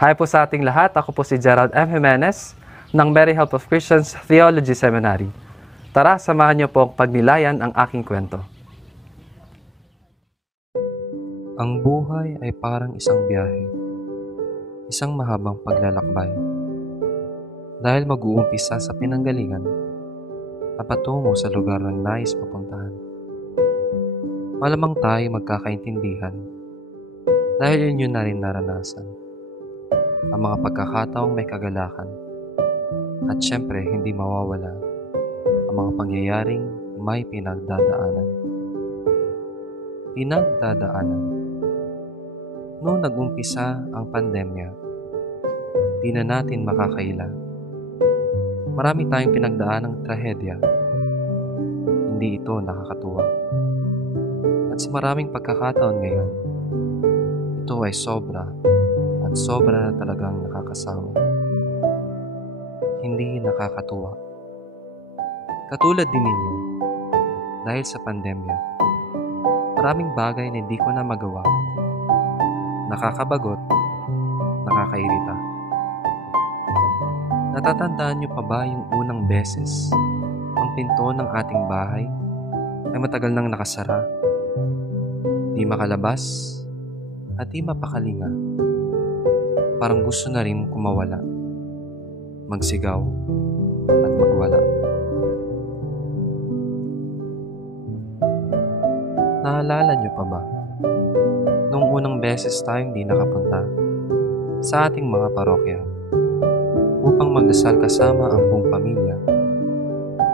Hi po sa ating lahat, ako po si Gerald M. Jimenez ng Mary Help of Christians Theology Seminary. Tara, samahan niyo po ang pagnilayan ang aking kwento. Ang buhay ay parang isang biyahe, isang mahabang paglalakbay. Dahil mag-uumpisa sa pinanggalingan at patungo sa lugar ng nais mapuntahan. Malamang tayo magkakaintindihan dahil yun na rin naranasan. Ang mga pagkakataong may kagalakan at syempre hindi mawawala ang mga pangyayaring may pinagdadaanan. Noong nag-umpisa ang pandemya, di na natin makakaila. Marami tayong pinagdaanang trahedya. Hindi ito nakakatuwa. At sa maraming pagkakataon ngayon, ito ay sobra na talagang nakakasawa. Hindi nakakatuwa. Katulad din ninyo, dahil sa pandemya, maraming bagay na hindi ko na magawa. Nakakabagot, nakakairita. Natatandaan niyo pa ba yung unang beses ang pinto ng ating bahay ay matagal nang nakasara? Di makalabas at di mapakalinga. Parang gusto na rin kumawala, magsigaw at magwala. Naalala niyo pa ba? Noong unang beses tayong di nakapunta sa ating mga parokya upang magdasal kasama ang buong pamilya,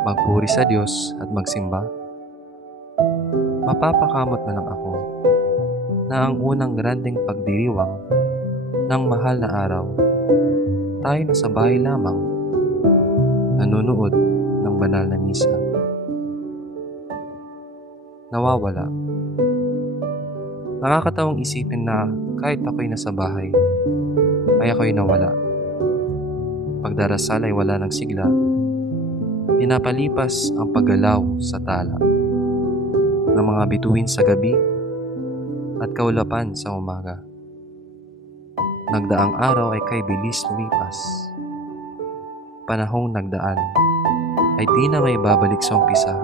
magpuri sa Diyos at magsimba. Mapapakamot na lang ako na ang unang grandeng pagdiriwang ng mahal na araw, tayo nasa bahay lamang, nanonood ng banal na misa. Nawawala. Nakakatawang isipin na kahit ako'y nasa bahay, ay ako'y nawala. Pagdarasal ay wala ng sigla, pinapalipas ang paggalaw sa tala ng mga bituin sa gabi at kaulapan sa umaga. Nagdaang araw ay kay bilis lumipas. Panahong nagdaan ay di na may babalik sa umpisa.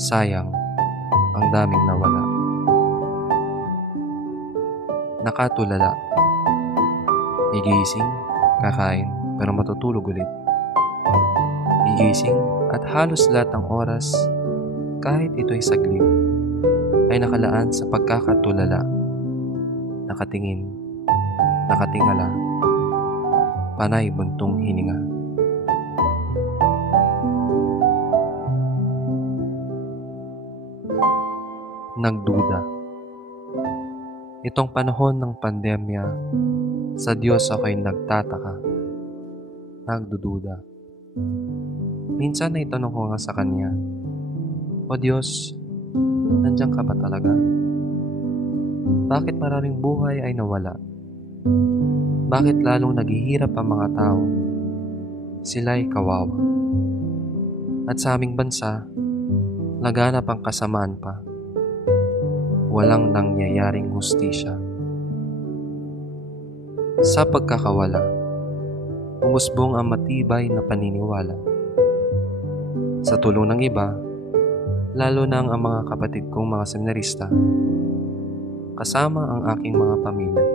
Sayang, ang daming nawala. Nakatulala. Gigising, kakain, pero matutulog ulit. Gigising at halos lahat ng oras, kahit ito'y saglit, ay nakalaan sa pagkakatulala. Nakatingin, nakatingala, panay buntong hininga. Nagduda. Itong panahon ng pandemya, sa Diyos ako'y nagtataka, nagdududa. Minsan ay tanong ko nga sa Kanya, O Diyos, nandiyan ka ba talaga? Bakit maraming buhay ay nawala? Bakit lalong naghihirap ang mga tao? Sila'y kawawa. At sa aming bansa, laganap ang kasamaan pa. Walang nangyayaring hustisya. Sa pagkakawala, umusbong ang matibay na paniniwala. Sa tulong ng iba, lalo na ang mga kapatid kong mga seminarista, kasama ang aking mga pamilya.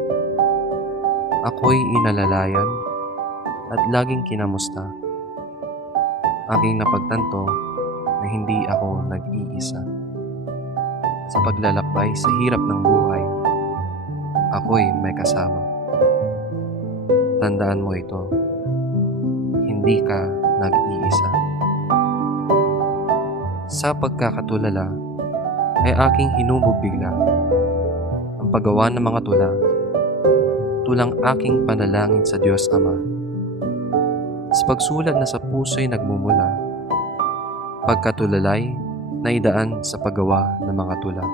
Ako'y inalalayan at laging kinamusta. Aking napagtanto na hindi ako nag-iisa. Sa paglalakbay sa hirap ng buhay, ako'y may kasama. Tandaan mo ito, hindi ka nag-iisa. Sa pagkakatulala ay aking hinubog bigla ang paggawa ng mga tula, tulang aking panalangin sa Diyos Ama. Sa pagsulat na sa puso'y nagmumula, pagkatulalay na idaan sa paggawa ng mga tula.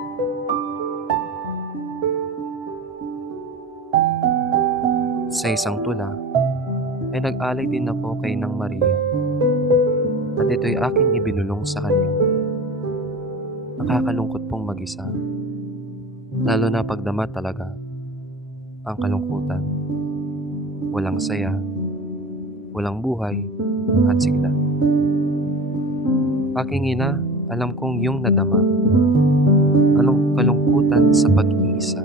Sa isang tula ay nag-alay din ako kay Nang Maria at ito'y aking ibinulong sa Kanya. Nakakalungkot pong mag-isa, lalo na pagdama talaga ang kalungkutan. walang saya, walang buhay, at sigla. Aking ina, alam kong iyong nadama. Anong kalungkutan sa pag-iisa.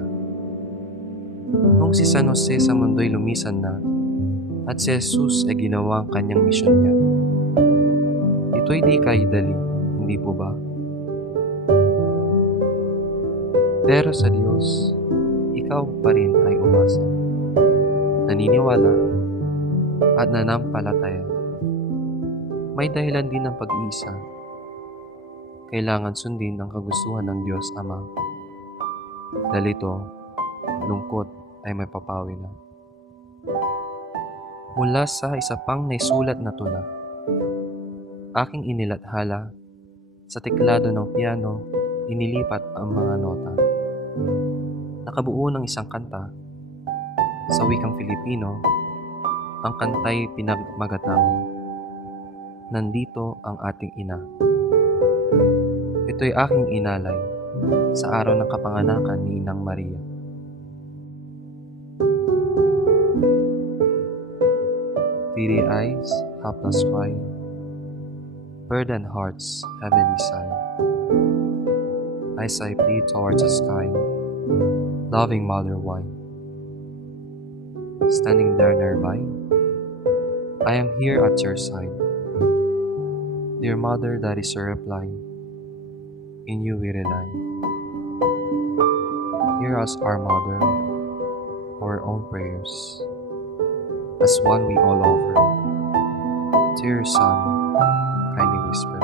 Nung si San Jose sa mundo'y lumisan na, at si Jesus ay ginawa ang kanyang misyon niya. Ito'y di kaidali, hindi po ba? Pero sa Diyos, ikaw pa rin ay umasa, naniniwala at nanampalataya. May dahilan din ng pag-iisa. Kailangan sundin ang kagustuhan ng Diyos Ama. Dalito, lungkot ay may papawi na. Mula sa isa pang naisulat na tula, aking inilathala sa teklado ng piano, inilipat ang mga nota. Nakabuo ng isang kanta. Sa wikang Filipino, ang kanta'y pinagmagatang, "Nandito ang ating ina." Ito'y aking inalay sa araw ng kapanganakan ni Inang Maria. Teary eyes, helpless cry, burdened hearts heavily sigh. As I plead towards the sky, loving mother why? Standing there nearby, I am here at your side. Dear mother, that is your reply. In you we rely. Hear us, our mother, our own prayers. As one we all offer. To your son, kindly whisper.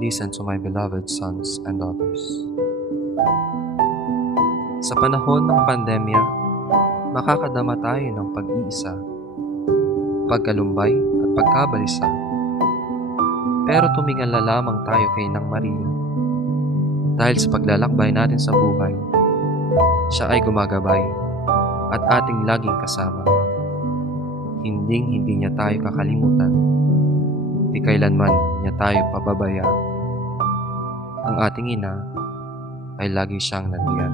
Listen to my beloved sons and daughters. Sa panahon ng pandemya, makakadama tayo ng pag-iisa, pagkalumbay at pagkabalisa. Pero tumingala lamang tayo kay Nang Maria. Dahil sa paglalakbay natin sa buhay, siya ay gumagabay at ating laging kasama. Hinding-hindi niya tayo kakalimutan, di kailanman niya tayo pababayaan. Ang ating ina ay lagi siyang nandiyan.